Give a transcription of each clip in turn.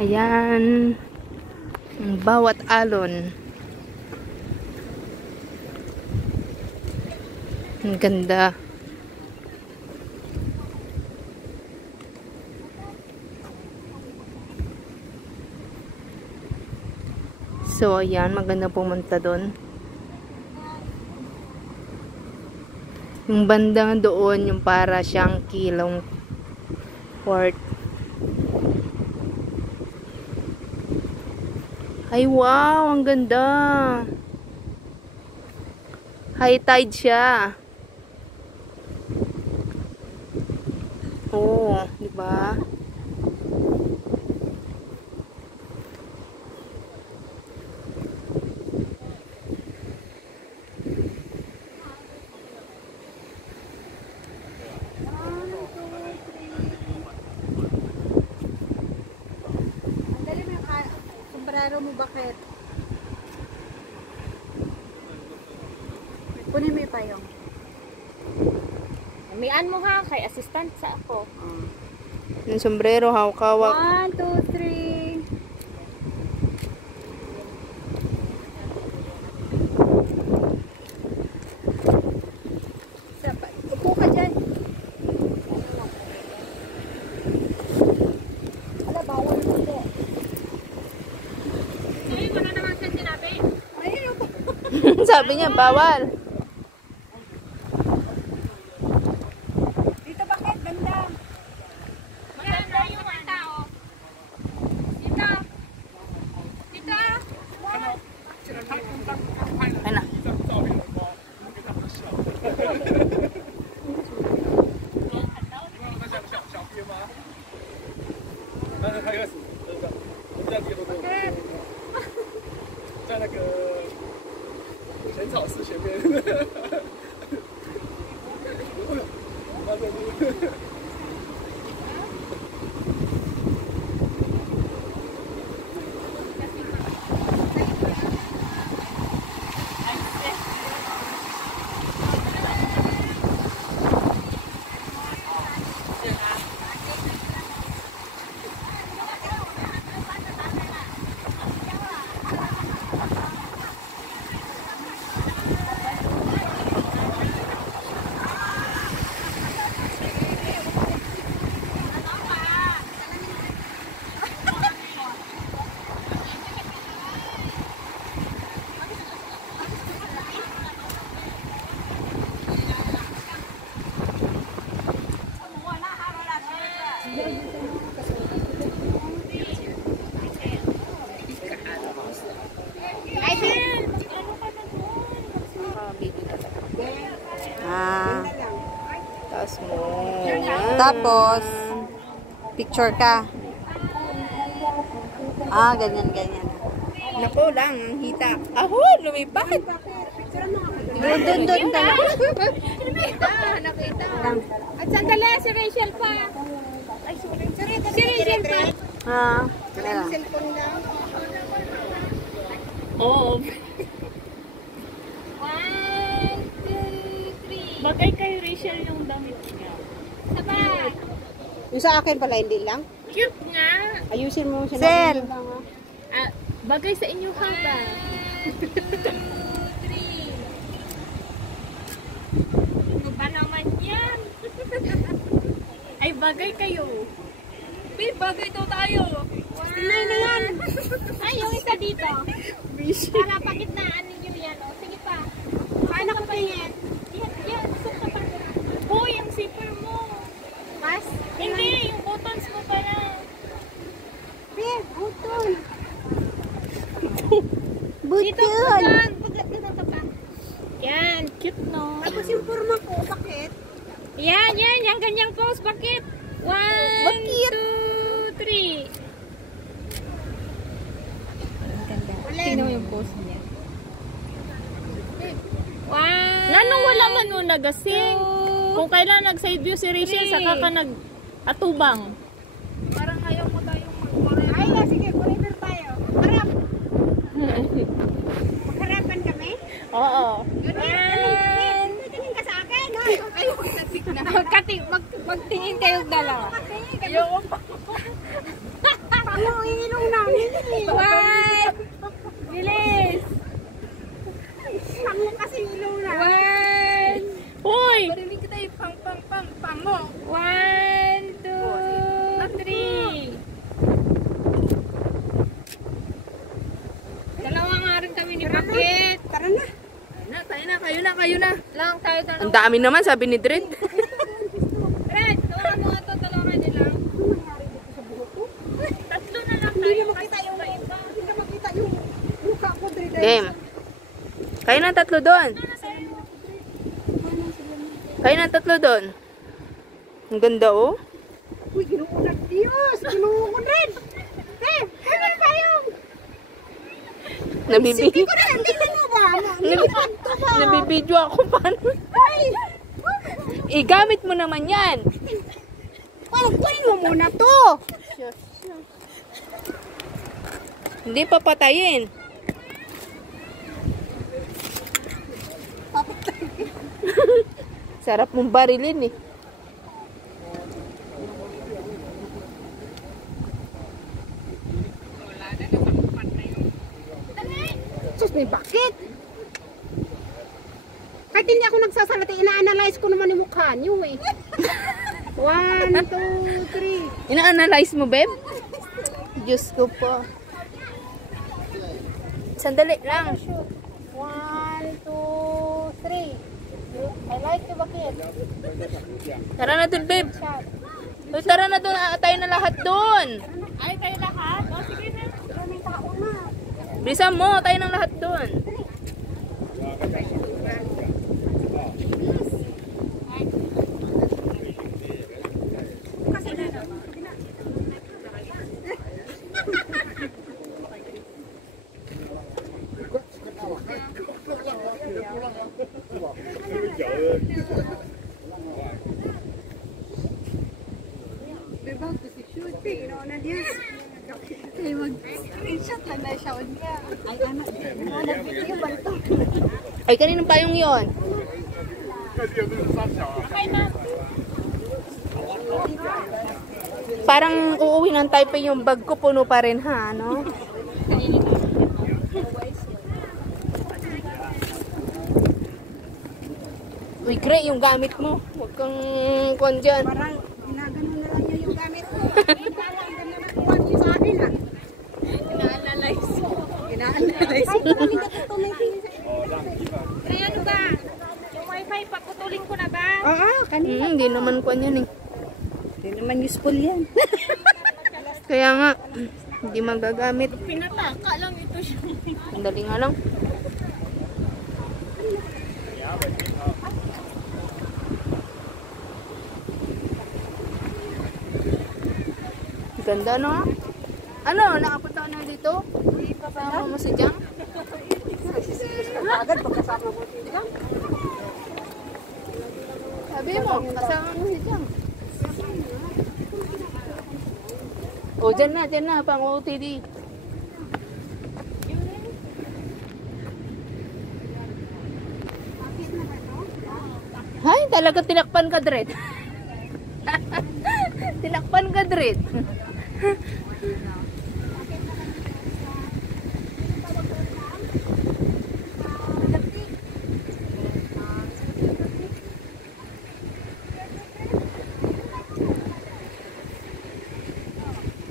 Ayan. Ang bawat alon. Ang ganda. So, ayan. Maganda pumunta doon. Yung bandang doon, yung para siyang kilong port. Ay, wow! Ang ganda! High tide siya. Oh, di ba? Sombrero mo bakit? Kunin mo yung payong. Amian mo ha, kay assistant sa ako. Yung sombrero, hawak-hawak. 1, 2, 3. Upo ka dyan. Ala, bawal mo po. Ay, wala naman siya sinabi. Ayun po. Sabi niya, bawal. Dito bakit? Ganda. Maganda yung mga tao. Dito. Dito. Ay na. Taas mo. Tapos, picture ka. Ganyan, ganyan. Nako lang, ang hita. Aho, lumipad. Doon ka. Nakita. At sandali, si Rachel pa. Ay, sorry. Si Rachel pa. Ganyan. Oo. 1, 2, 3. Bagay kay Rachel yung damit niya. Sabay. Yung sa akin pala, hindi lang. Cute nga. Ayusin mo siya. Sel! Bagay sa inyo ka ba? 1, 2, 3. Ano ba naman yan? Ay, bagay kayo. Bagay daw tayo. Tingnan na yan. Ay, yung isa dito. Para pakitnaan ninyo yan. O, sige pa. Paano ko pa yan? Yan. Suka pa. Hoy, ang zipper mo. Mas? Hindi, yung buttons mo para. Button. Dito, button. Paglat ka na pa. Yan, cute no. Tapos yung forma ko, bakit? Yan. Yung ganyang pose. Bakit? 1, 2, 3. Tingnan mo yung pose niya. 1. Nanong wala man mo nagasing. Kung kailan nag-side view si Rachel, saka ka nag-atubang. Parang ayaw mo tayong mag-forever. Ay, sige, forever tayo. Harap. Magharapan kami? Oo. Tingin ka sa akin. Ayaw ko na tignan. Magtingin kayong dalawa. Ayoko pa. Ano, ilong namin. One. Bilis. Tango kasi ilong na. One. Uy! Parinig kita yung pang mo. 1, 2, 3. Dalawa nga rin kami ni Bakit. Tara na. Kayo na. Lang tayo dalawa. Ang dami naman, sabi ni Dred. Red, tulungan mo ito. Tulungan niyo lang. Tatlo na lang tayo. Hindi na makita yung mukha ko, Dre. Game. Kayo na tatlo doon. Ang ganda, oh. Uy, ginoo na Diyos. Ginoo ko, Dre. Dre, ano tayo? Sige ko na, tingnan mo ba? Nabibidyo ako paano. Ay! Igamit mo naman yan. Kunin mo muna to. Hindi papatayin. Sarap mong barilin eh. Sus, may bakit? Kahit hindi ako nagsasalita, ina-analyze ko naman yung mukha niyo eh. 1, 2, 3. Ina-analyze mo, babe? Diyos ko po. Sandali lang. 1, 2, 3. I like you, bakit? Tara na dun, babe. Uy, tara na dun. Tayo na lahat dun. Ay, tayo lahat? O, sige na. Maraming tao na. Bilisan mo. Tayo ng lahat dun. Diba? Gusto shooting. No, na Diyos. Ay, mag-screenshot lang na siya. Ay, anak. Nag-video ba ito? Ay, kaninong payong yon? Parang uuwi ng Taipei yung bag ko. Puno pa rin, ha? No? Uy, Gray, yung gamit mo. Huwag kang kuwan dyan. Parang ginagano na lang niya yung gamit ko. Parang ganda na kuwan niyo sa akin ah. Ina-analyze. Ina-analyze. Ay, kami natutuloy din sa Kaya ano ba? Yung wifi, paputulin ko na ba? Oo, kanina. Hindi naman kuwan yan eh. Hindi naman useful yan. Kaya nga, hindi magagamit. Pinataka lang ito siya. Sandali nga lang. Ganda, no? Ano, nakapunta ka na dito? Kasama mo si Jang? Agad pagkasama mo dito. Sabi mo, kasama mo si Jang. O, dyan na, pang OTD. Hay, talaga tinakpan ka, Dred. Tinakpan ka, Dred.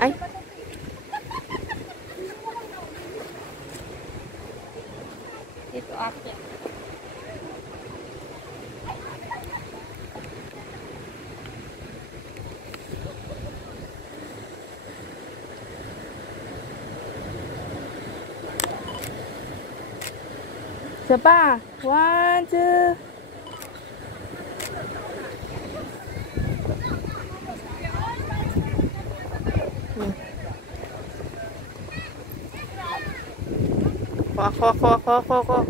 Ay. Ito akin. Isa pa. 1, 2. Ko.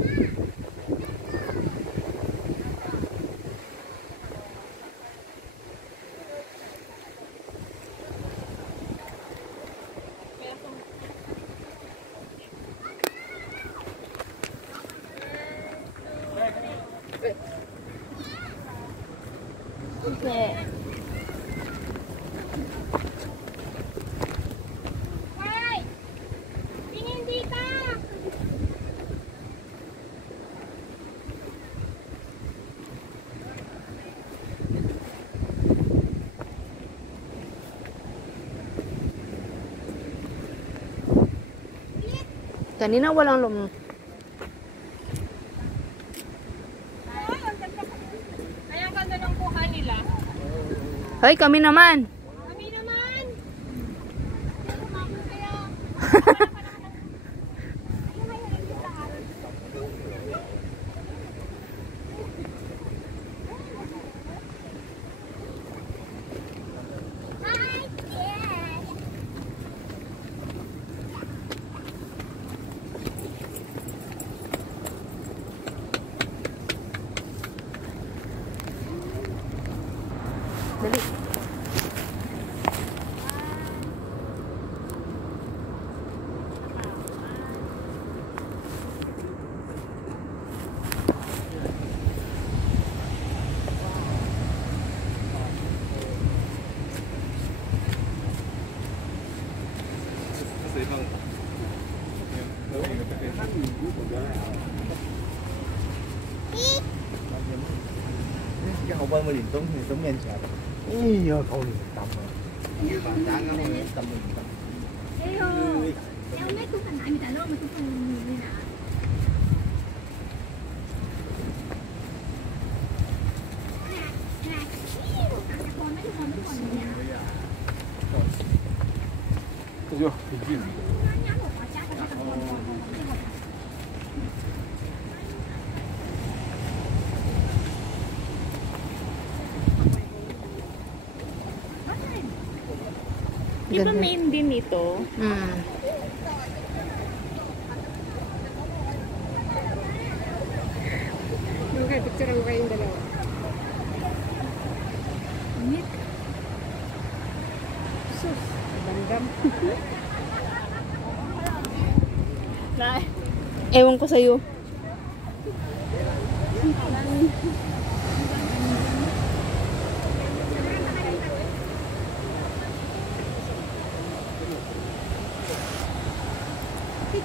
Okay. Kanina walang lum... Ay, ang ganda ng kuha nila. Hoy, kami naman. Kami naman. Dali. Cái hậu bên mà liền Tuấn thì Tuấn nhanh chạp. Ý giờ cậu liền tầm rồi. Bà sáng nó mới tầm mình tầm. Em biết tôi thành lại người ta luôn mà tôi không như nào. Chưa, hình như. Di ba main din ito? Okay, picture ko kayong dalawa. Sus, bandam. Ewan ko sa'yo.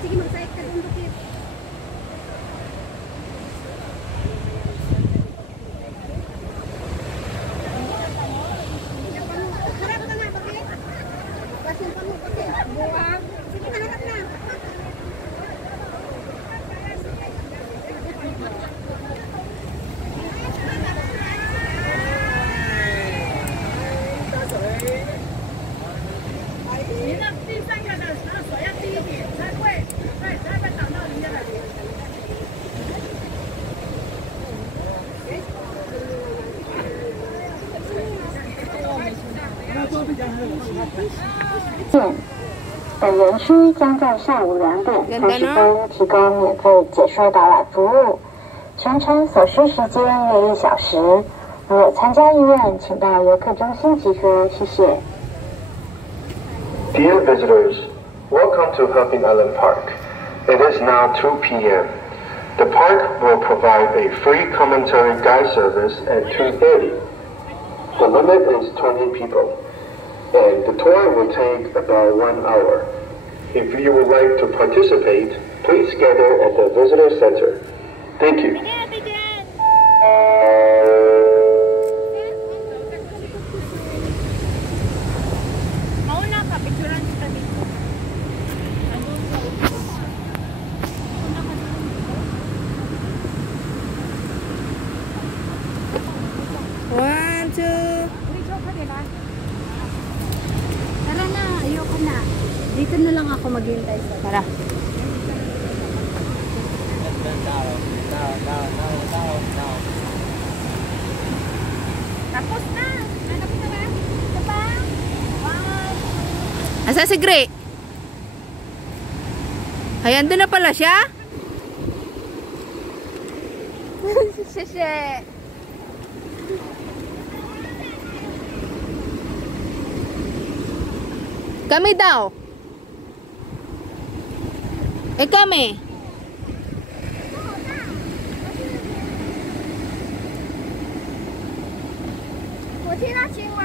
Sige, mag-site ka doon, bakit? Harap ka na, bakit? Basin pa mo, bakit? Buwag. Sige, harap na.本园区将在下午2点30分提供免费解说导览服务，全程所需时间约1小时。如有参加意愿，请到游客中心集合，谢谢。Dear visitors, welcome to Helping Island Park. It is now 2 p.m. The park will provide a free commentary guide service at 2:30. The limit is 20 people, and the tour will take about 1 hour. If you would like to participate, please gather at the visitor center. Thank you. Mauna ka, picturean kita dito. One, two. Tara na, ayoko na. Dito na lang ako maghintay sa... Tara. Tapos na. Hanap ka na. Ito pa. Wow. Asa si Gray? Ay, andun na pala siya? Sheshe. Kami daw. Eh kami.我听到青蛙